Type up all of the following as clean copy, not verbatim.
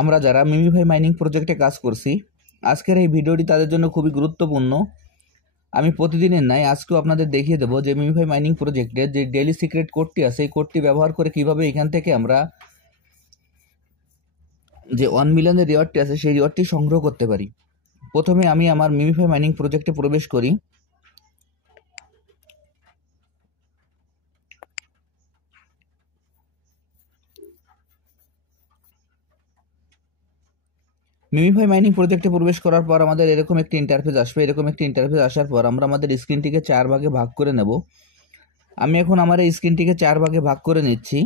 আমরা যারা MemeFi mining প্রজেক্টে কাজ করছি, আজকের এই ভিডিওটি তাদের জন্য খুবই গুরুত্বপূর্ণ। আমি প্রতিদিনের নাই আজকেও আপনাদের দেখিয়ে দেবো যে মিমিফাই মাইনিং প্রজেক্টের যে ডেইলি সিক্রেট কোডটি আছে এই কোডটি ব্যবহার করে কিভাবে এখান থেকে আমরা যে 1 মিলিয়নের রিওয়ার্ডটি আছে সেই রিওয়ার্ডটি সংগ্রহ করতে পারি। প্রথমে আমি আমার মিমিফাই মাইনিং প্রজেক্টে প্রবেশ করি। মিমিফাই মাইনিং প্রজেক্টে প্রবেশ করার পর আমাদের এরকম একটি ইন্টারফেস আসবে। এরকম একটি ইন্টারফেস আসার পর আমরা আমাদের স্ক্রিনটিকে 4 ভাগে ভাগ করে নেব। আমি এখন আমার এই স্ক্রিনটিকে 4 ভাগে ভাগ করে নিচ্ছি।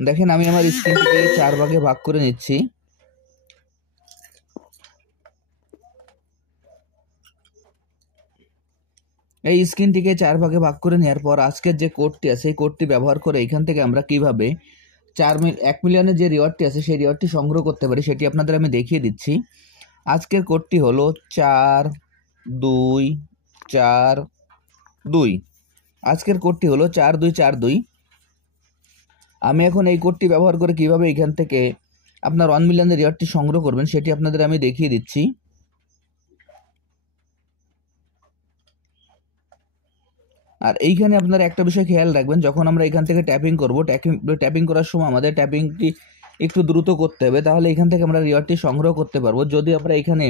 দেখেন আমি আমার স্ক্রিনটিকে 4 ভাগে ভাগ করে নিচ্ছি। এই স্ক্রিনটিকে 4 ভাগে ভাগ করে নেওয়ার পর আজকের যে কোডটি আছে এই কোডটি ব্যবহার করে এখান থেকে আমরা কিভাবে 1 মিলিয়নের যে রিওয়ার্ডটি আছে সেই রিওয়ার্ডটি সংগ্রহ করতে পারি সেটি আপনাদের আমি দেখিয়ে দিচ্ছি। আজকের কোডটি হলো 4242। আজকের কোডটি হলো 4242। আমি এখন এই কোডটি ব্যবহার করে কিভাবে এখান থেকে আপনার 1 মিলিয়নের রিওয়ার্ডটি সংগ্রহ করবেন সেটি আপনাদের আমি দেখিয়ে দিচ্ছি। আর এইখানে আপনারা একটা বিষয় খেয়াল রাখবেন, যখন আমরা এখান থেকে ট্যাপিং করব, ট্যাপিং করার সময় আমাদের ট্যাপিংটি একটু দ্রুত করতে হবে, তাহলে এখান থেকে আমরা রিওয়ার্ডটি সংগ্রহ করতে পারবো। যদি আমরা এখানে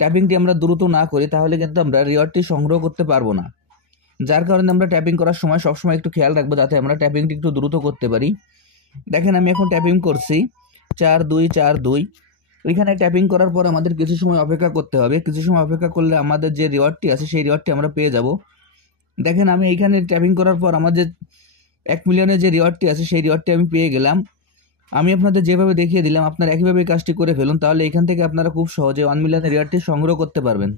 ট্যাপিংটি আমরা দ্রুত না করি তাহলে কিন্তু আমরা রিওয়ার্ডটি সংগ্রহ করতে পারবো না। যার কারণে আমরা ট্যাপিং করার সময় সবসময় একটু খেয়াল রাখবো যাতে আমরা ট্যাপিংটি একটু দ্রুত করতে পারি। দেখেন আমি এখন ট্যাপিং করছি 4242। এখানে ট্যাপিং করার পর আমাদের কিছু সময় অপেক্ষা করতে হবে। কিছু সময় অপেক্ষা করলে আমাদের যে রিওয়ার্ডটি আছে সেই রিওয়ার্ডটি আমরা পেয়ে যাব। দেখেন আমি এইখানে ট্যাপিং করার পর আমার যে 1 মিলিয়নের যে রিওয়ার্ডটি আছে সেই রিওয়ার্ডটি আমি পেয়ে গেলাম। আমি আপনাদের যেভাবে দেখিয়ে দিলাম আপনারা একইভাবে কাজটি করে ফেলুন, তাহলে এখান থেকে আপনারা খুব সহজে 1 মিলিয়নের রিওয়ার্ডটি সংগ্রহ করতে পারবেন।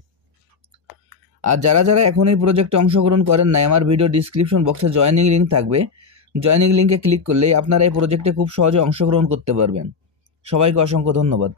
আর যারা যারা এখন এই প্রজেক্টে অংশগ্রহণ করেন নাই, আমার ভিডিও ডিসক্রিপশন বক্সে জয়েনিং লিঙ্ক থাকবে। জয়েনিং লিঙ্কে ক্লিক করলেই আপনারা এই প্রজেক্টে খুব সহজে অংশগ্রহণ করতে পারবেন। সবাইকে অসংখ্য ধন্যবাদ।